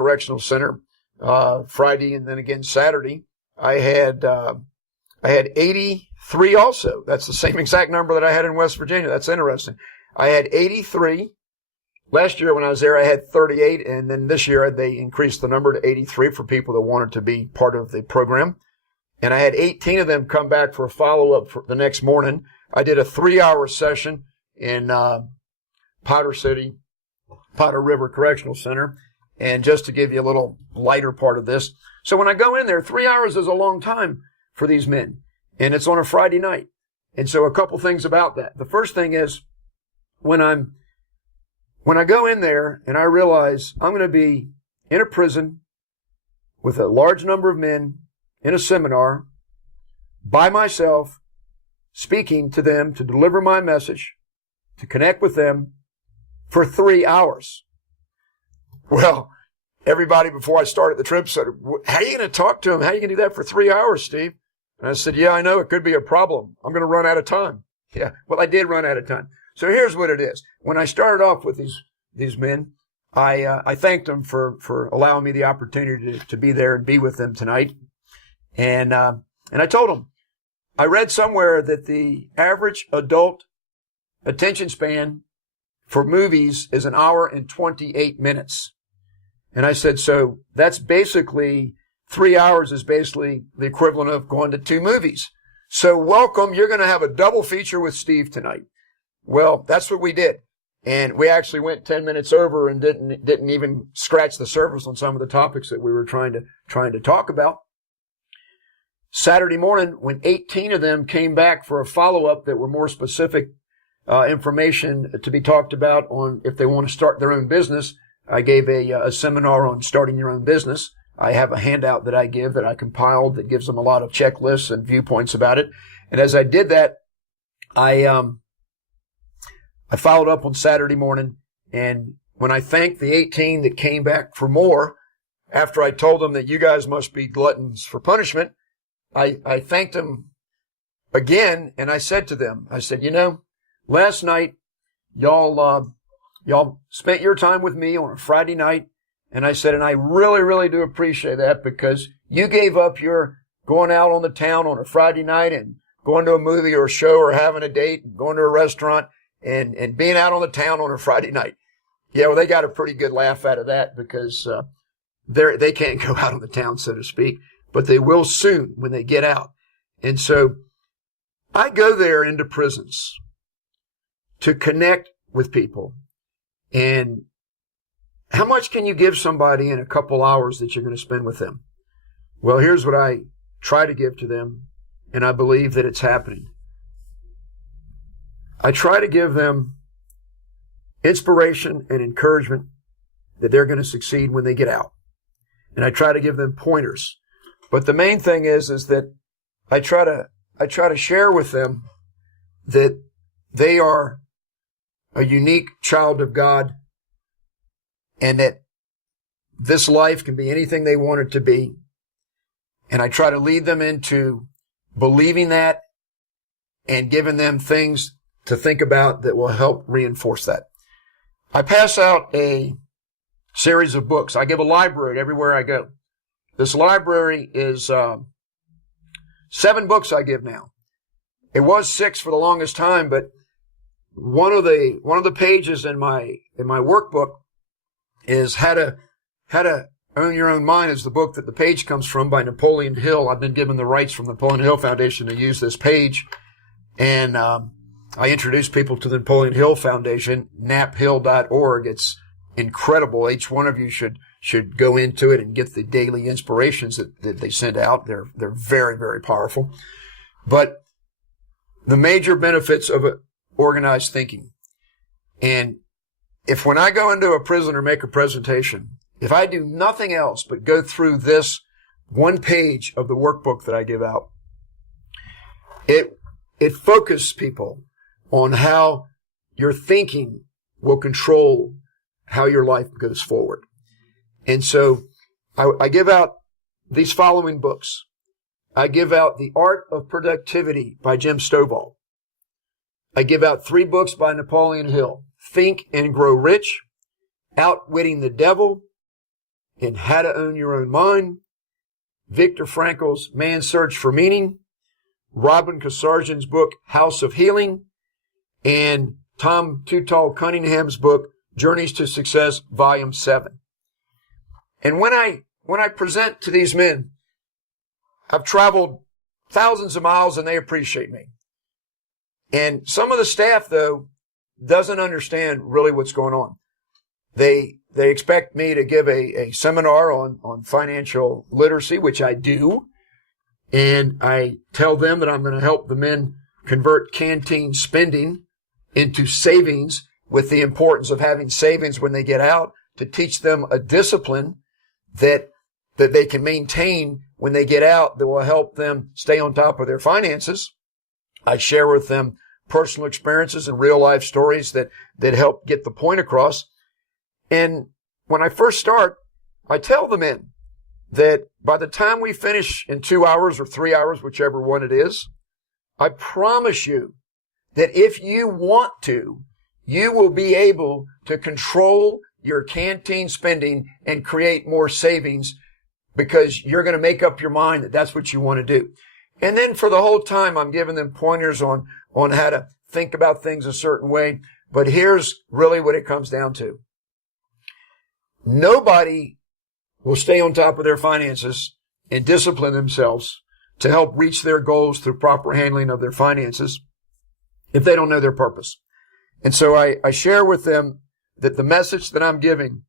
Correctional Center, Friday and then again Saturday, I had 83 also. That's the same exact number that I had in West Virginia. That's interesting. I had 83. Last year when I was there, I had 38, and then this year they increased the number to 83 for people that wanted to be part of the program. And I had 18 of them come back for a follow-up for the next morning. I did a 3-hour session in Powder River Correctional Center. And just to give you a little lighter part of this. So when I go in there, 3 hours is a long time for these men. And it's on a Friday night. And so a couple things about that. The first thing is when I go in there and I realize I'm going to be in a prison with a large number of men in a seminar by myself, speaking to them to deliver my message, to connect with them for 3 hours. Well, everybody before I started the trip said, how are you going to talk to them? How are you going to do that for 3 hours, Steve? And I said, yeah, I know it could be a problem. I'm going to run out of time. Yeah, well, I did run out of time. So here's what it is. When I started off with these men, I thanked them for allowing me the opportunity to be there and be with them tonight. And I told them, I read somewhere that the average adult attention span for movies is 1 hour and 28 minutes. And I said, so that's basically 3 hours is basically the equivalent of going to 2 movies. So welcome. You're going to have a double feature with Steve tonight. Well, that's what we did. And we actually went 10 minutes over and didn't even scratch the surface on some of the topics that we were trying to talk about. Saturday morning, when 18 of them came back for a follow-up that were more specific information to be talked about on if they want to start their own business, I gave a seminar on starting your own business. I have a handout that I give that I compiled that gives them a lot of checklists and viewpoints about it. And as I did that, I followed up on Saturday morning, and when I thanked the 18 that came back for more, after I told them that you guys must be gluttons for punishment, I thanked them again, and I said to them, I said, last night, y'all spent your time with me on a Friday night, and I said, and I really, really do appreciate that because you gave up your going out on the town on a Friday night and going to a movie or a show or having a date and going to a restaurant and being out on the town on a Friday night. Yeah, well, they got a pretty good laugh out of that because they can't go out on the town, so to speak, but they will soon when they get out. And so I go there into prisons to connect with people. And how much can you give somebody in a couple hours that you're going to spend with them? Well, here's what I try to give to them, and I believe that it's happening. I try to give them inspiration and encouragement that they're going to succeed when they get out. And I try to give them pointers. But the main thing is that I try to share with them that they are a unique child of God and that this life can be anything they want it to be. And I try to lead them into believing that and giving them things to think about that will help reinforce that. I pass out a series of books. I give a library everywhere I go. This library is 7 books I give now. It was 6 for the longest time, but one of the pages in my workbook is How to Own Your Own Mind is the book that the page comes from by Napoleon Hill. I've been given the rights from the Napoleon Hill Foundation to use this page. And I introduce people to the Napoleon Hill Foundation, naphill.org. It's incredible. Each one of you should go into it and get the daily inspirations that they send out. They're very, very powerful. But the major benefits of organized thinking. And if when I go into a prison or make a presentation, if I do nothing else but go through this one page of the workbook that I give out, it focuses people on how your thinking will control how your life goes forward. And so I give out these following books. I give out The Art of Productivity by Jim Stovall. I give out 3 books by Napoleon Hill. Think and Grow Rich, Outwitting the Devil, in How to Own Your Own Mind, Viktor Frankl's Man's Search for Meaning, Robin Kasarjan's book, House of Healing, and Tom Tootal Cunningham's book, Journeys to Success, Volume 7. And when I present to these men, I've traveled thousands of miles and they appreciate me. And some of the staff, though, doesn't understand really what's going on. They expect me to give a seminar on financial literacy, which I do. And I tell them that I'm going to help the men convert canteen spending into savings, with the importance of having savings when they get out, to teach them a discipline that they can maintain when they get out that will help them stay on top of their finances. I share with them personal experiences and real life stories that help get the point across. And when I first start, I tell the men that by the time we finish in 2 hours or 3 hours, whichever one it is, I promise you that if you want to, you will be able to control your canteen spending and create more savings, because you're going to make up your mind that that's what you want to do. And then for the whole time, I'm giving them pointers on how to think about things a certain way. But here's really what it comes down to. Nobody will stay on top of their finances and discipline themselves to help reach their goals through proper handling of their finances if they don't know their purpose. And so I share with them that the message that I'm giving,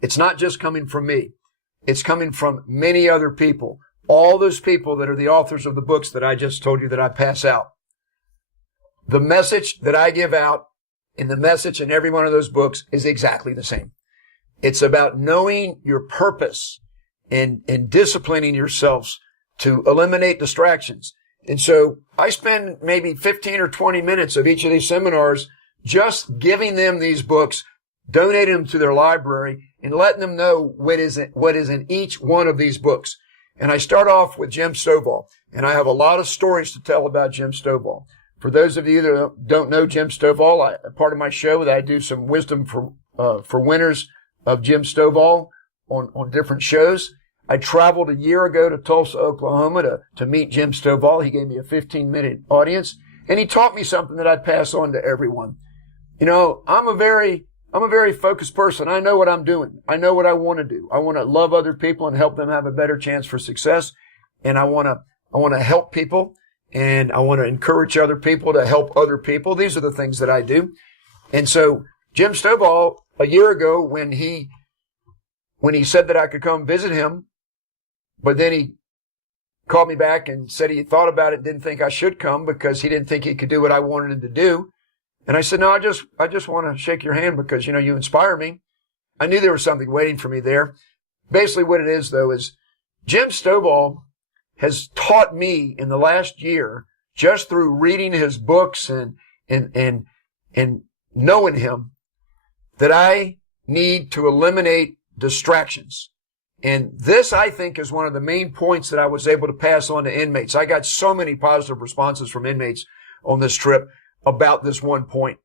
it's not just coming from me. It's coming from many other people. All those people that are the authors of the books that I just told you that I pass out. The message that I give out and the message in every one of those books is exactly the same. It's about knowing your purpose and disciplining yourselves to eliminate distractions. And so I spend maybe 15 or 20 minutes of each of these seminars just giving them these books, donating them to their library, and letting them know what is in each one of these books. And I start off with Jim Stovall, and I have a lot of stories to tell about Jim Stovall. For those of you that don't know Jim Stovall, part of my show that I do some wisdom for winners of Jim Stovall on different shows. I traveled a year ago to Tulsa, Oklahoma to meet Jim Stovall. He gave me a 15-minute audience, and he taught me something that I'd pass on to everyone. You know, I'm a very focused person. I know what I'm doing. I know what I want to do. I want to love other people and help them have a better chance for success. And I want to help people, and I want to encourage other people to help other people. These are the things that I do. And so Jim Stovall, a year ago, when he said that I could come visit him, but then he called me back and said he thought about it and didn't think I should come because he didn't think he could do what I wanted him to do. And I said, no, I just want to shake your hand because, you know, you inspire me. I knew there was something waiting for me there. Basically what it is, though, is Jim Stovall has taught me in the last year, just through reading his books and knowing him, that I need to eliminate distractions. And this, I think, is one of the main points that I was able to pass on to inmates. I got so many positive responses from inmates on this trip about this one point.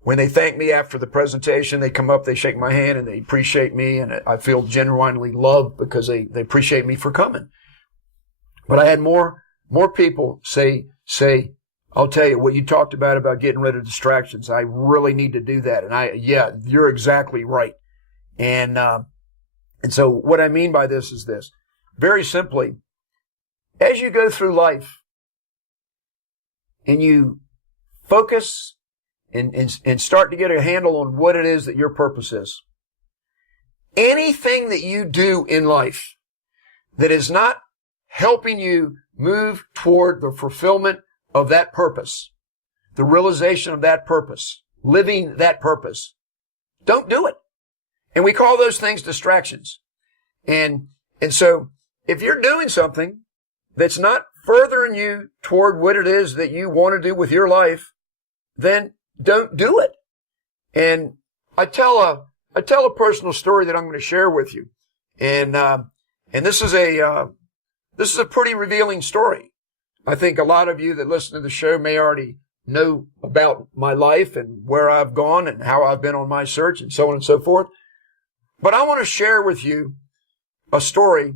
When they thank me after the presentation, they come up, they shake my hand, and they appreciate me, and I feel genuinely loved because they appreciate me for coming. But I had more people say, I'll tell you what you talked about getting rid of distractions. I really need to do that. And yeah, you're exactly right. And so what I mean by this is this. Very simply, as you go through life and you focus and start to get a handle on what it is that your purpose is, anything that you do in life that is not helping you move toward the fulfillment of that purpose, the realization of that purpose, living that purpose, don't do it. And we call those things distractions. And so if you're doing something that's not furthering you toward what it is that you want to do with your life, then don't do it. And I tell a personal story that I'm going to share with you. And this is a pretty revealing story. I think a lot of you that listen to the show may already know about my life and where I've gone and how I've been on my search and so on and so forth. But I want to share with you a story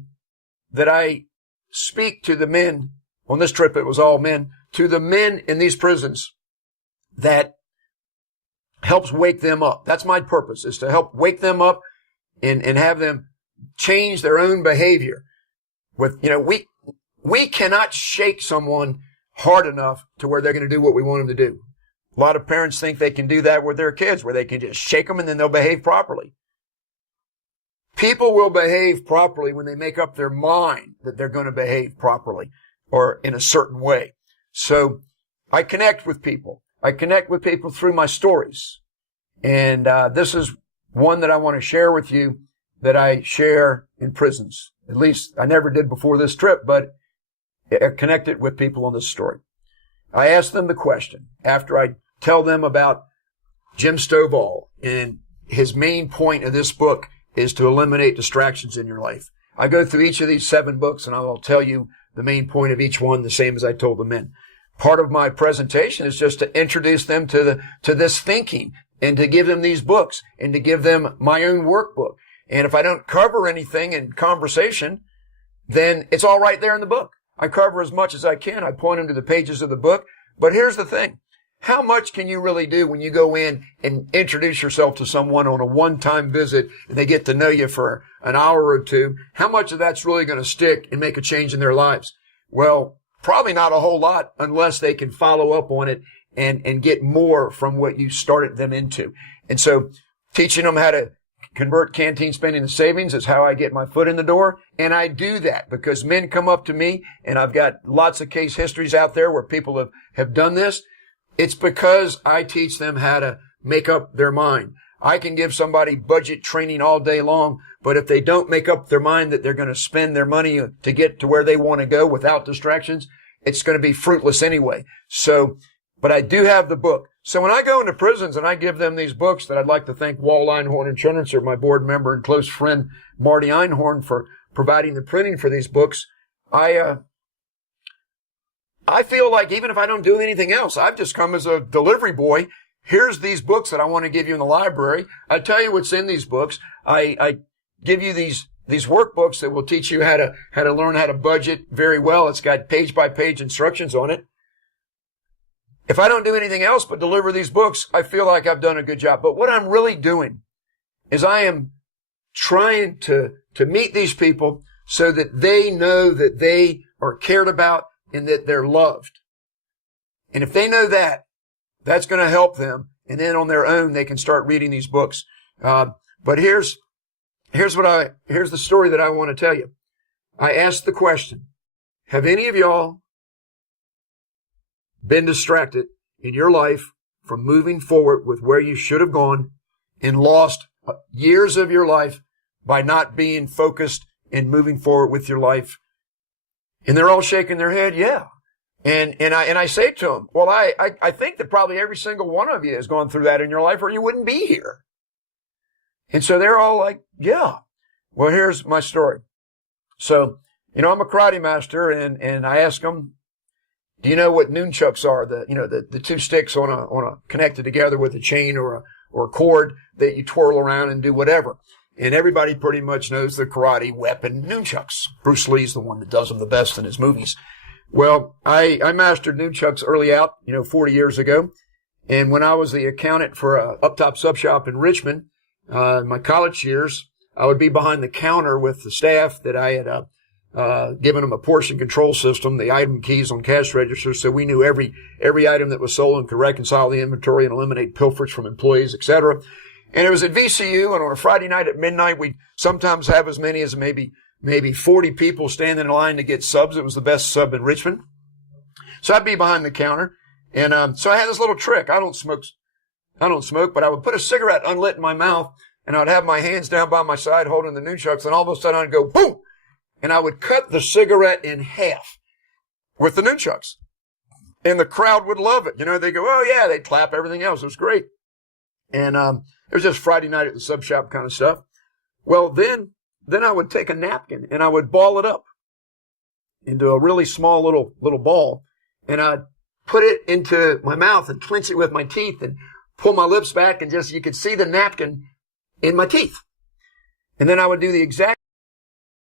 that I speak to the men on this trip. It was all men, to the men in these prisons, that helps wake them up. That's my purpose, is to help wake them up and have them change their own behavior. We cannot shake someone hard enough to where they're going to do what we want them to do. A lot of parents think they can do that with their kids, where they can just shake them and then they'll behave properly. People will behave properly when they make up their mind that they're going to behave properly or in a certain way. So I connect with people. I connect with people through my stories. And this is one that I want to share with you, that I share in prisons. At least I never did before this trip, but I connected with people on this story. I asked them the question after I tell them about Jim Stovall, and his main point of this book is to eliminate distractions in your life. I go through each of these 7 books and I will tell you the main point of each one, the same as I told the men. Part of my presentation is just to introduce them to this thinking, and to give them these books, and to give them my own workbook. And if I don't cover anything in conversation, then it's all right there in the book. I cover as much as I can. I point them to the pages of the book. But here's the thing. How much can you really do when you go in and introduce yourself to someone on a one-time visit and they get to know you for an hour or two? How much of that's really going to stick and make a change in their lives? Well, probably not a whole lot, unless they can follow up on it and get more from what you started them into. And so teaching them how to convert canteen spending to savings is how I get my foot in the door. And I do that because men come up to me, and I've got lots of case histories out there where people have done this. It's because I teach them how to make up their mind. I can give somebody budget training all day long, but if they don't make up their mind that they're going to spend their money to get to where they want to go without distractions, it's going to be fruitless anyway. So, but I do have the book. So when I go into prisons and I give them these books, that I'd like to thank Wall Einhorn Insurance, or my board member and close friend Marty Einhorn, for providing the printing for these books. I feel like even if I don't do anything else, I've just come as a delivery boy. Here's these books that I want to give you in the library. I tell you what's in these books. I give you these workbooks that will teach you how to learn how to budget very well. It's got page by page instructions on it. If I don't do anything else but deliver these books, I feel like I've done a good job. But what I'm really doing is I am trying to meet these people so that they know that they are cared about and that they're loved. And if they know that, that's going to help them. And then on their own, they can start reading these books. But here's the story that I want to tell you. I asked the question, have any of y'all been distracted in your life from moving forward with where you should have gone, and lost years of your life by not being focused and moving forward with your life? And they're all shaking their head, yeah. And I say to them, well, I think that probably every single one of you has gone through that in your life, or you wouldn't be here. And so they're all like, yeah. Well, here's my story. So, I'm a karate master, and I ask them, do you know what nunchucks are? The 2 sticks on a connected together with a chain or a cord that you twirl around and do whatever. And everybody pretty much knows the karate weapon nunchucks. Bruce Lee's the one that does them the best in his movies. Well, I mastered nunchucks early out, 40 years ago. And when I was the accountant for a up-top sub shop in Richmond, in my college years, I would be behind the counter with the staff that I had given them a portion control system, the item keys on cash registers, so we knew every item that was sold and could reconcile the inventory and eliminate pilferage from employees, etc. And it was at VCU, and on a Friday night at midnight, we'd sometimes have as many as maybe 40 people standing in line to get subs. It was the best sub in Richmond. So I'd be behind the counter, and so I had this little trick. I don't smoke, but I would put a cigarette unlit in my mouth, and I'd have my hands down by my side holding the nunchucks, and all of a sudden I'd go boom, and I would cut the cigarette in half with the nunchucks. And the crowd would love it. They go, oh yeah, they'd clap, everything else. It was great. And it was just Friday night at the sub shop kind of stuff. Well, then I would take a napkin and I would ball it up into a really small little ball, and I'd put it into my mouth and clench it with my teeth and pull my lips back, and just, you could see the napkin in my teeth. And then I would do the exact